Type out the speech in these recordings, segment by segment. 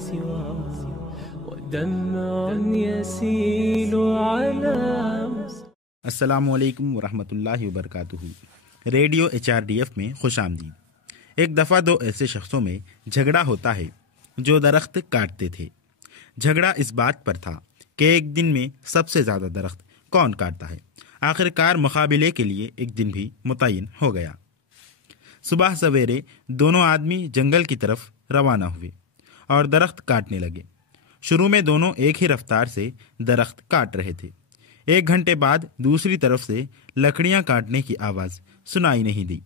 سواه ودمع يسيل على السلام علیکم ورحمۃ اللہ وبرکاتہ۔ ریڈیو HRDF میں خوش آمدید۔ ایک دفعہ دو ایسے شخصوں میں جھگڑا ہوتا ہے جو درخت کاٹتے تھے۔ جھگڑا اس بات پر تھا کہ ایک دن میں سب سے زیادہ درخت کون کاٹتا ہے۔ آخرکار مقابلے کے لیے ایک دن بھی متعین ہو گیا۔ صبح سویرے دونوں آدمی جنگل کی طرف روانہ ہوئے اور درخت کاٹنے لگے۔ شروع میں دونوں ایک ہی رفتار سے درخت کاٹ رہے تھے۔ ایک گھنٹے بعد دوسری طرف سے لکڑیاں کاٹنے کی آواز سنائی نہیں دی۔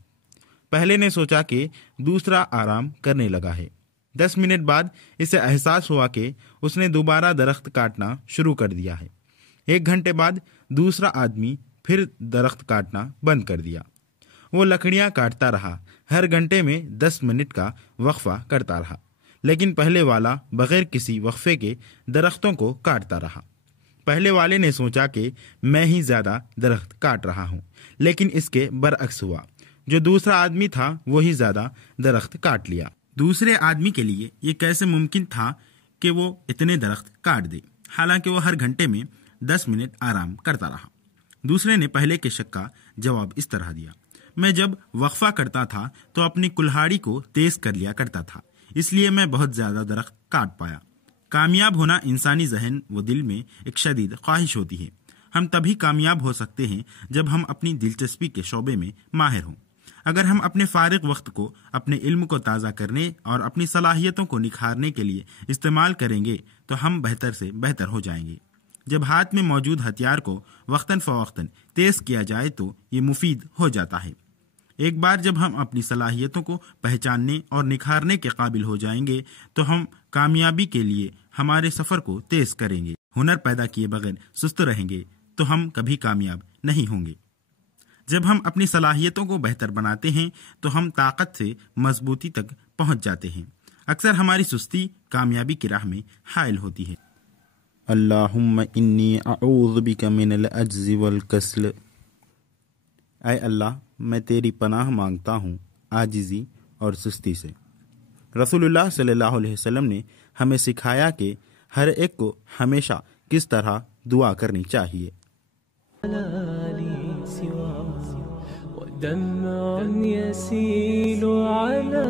پہلے نے سوچا کہ دوسرا آرام کرنے لگا ہے۔ 10 منٹ بعد اسے احساس ہوا کہ اس نے دوبارہ درخت کاٹنا شروع کر دیا ہے۔ ایک گھنٹے بعد دوسرا آدمی پھر درخت کاٹنا بند کر دیا۔ وہ لکڑیاں کاٹتا رہا، ہر گھنٹے میں 10 منٹ کا وقفہ کرتا رہا، لیکن پہلے والا بغیر کسی وقفے کے درختوں کو کاٹتا رہا۔ پہلے والے نے سوچا کہ میں ہی زیادہ درخت کاٹ رہا ہوں، لیکن اس کے برعکس ہوا۔ جو دوسرا آدمی تھا وہی زیادہ درخت کاٹ لیا۔ دوسرے آدمی کے لیے یہ کیسے ممکن تھا کہ وہ اتنے درخت کاٹ دے، حالانکہ وہ ہر گھنٹے میں 10 منٹ آرام کرتا رہا؟ دوسرے نے پہلے کے شک کا جواب اس طرح دیا: میں جب وقفہ کرتا تھا تو اپنی کلہاڑی کو تیز کر لیا کرتا تھا، اس لیے میں بہت زیادہ درخت کاٹ پایا۔ کامیاب ہونا انسانی ذہن و دل میں ایک شدید خواہش ہوتی ہے۔ ہم تبھی کامیاب ہو سکتے ہیں جب ہم اپنی دلچسپی کے شعبے میں ماہر ہوں۔ اگر ہم اپنے فارغ وقت کو اپنے علم کو تازہ کرنے اور اپنی صلاحیتوں کو نکھارنے کے لیے استعمال کریں گے تو ہم بہتر سے بہتر ہو جائیں گے۔ جب ہاتھ میں موجود ہتھیار کو وقتاً فوقتاً تیز کیا جائے تو یہ مفید ہو جاتا ہے۔ ایک بار جب ہم اپنی صلاحیتوں کو پہچاننے اور نکھارنے کے قابل ہو جائیں گے تو ہم کامیابی کے لیے ہمارے سفر کو تیز کریں گے۔ ہنر پیدا کیے بغیر سست رہیں گے تو ہم کبھی کامیاب نہیں ہوں گے۔ جب ہم اپنی صلاحیتوں کو بہتر بناتے ہیں تو ہم طاقت سے مضبوطی تک پہنچ جاتے ہیں۔ اکثر ہماری سستی کامیابی کی راہ میں حائل ہوتی ہے۔ اللہم انی اعوذ بک من العجز والکسل۔ اے اللہ، میں تیری پناہ مانگتا ہوں عاجزی اور سستی سے۔ رسول اللہ صلی اللہ علیہ وسلم نے ہمیں سکھایا کہ ہر ایک کو ہمیشہ کس طرح دعا کرنی چاہیے۔ ودمع يسيل على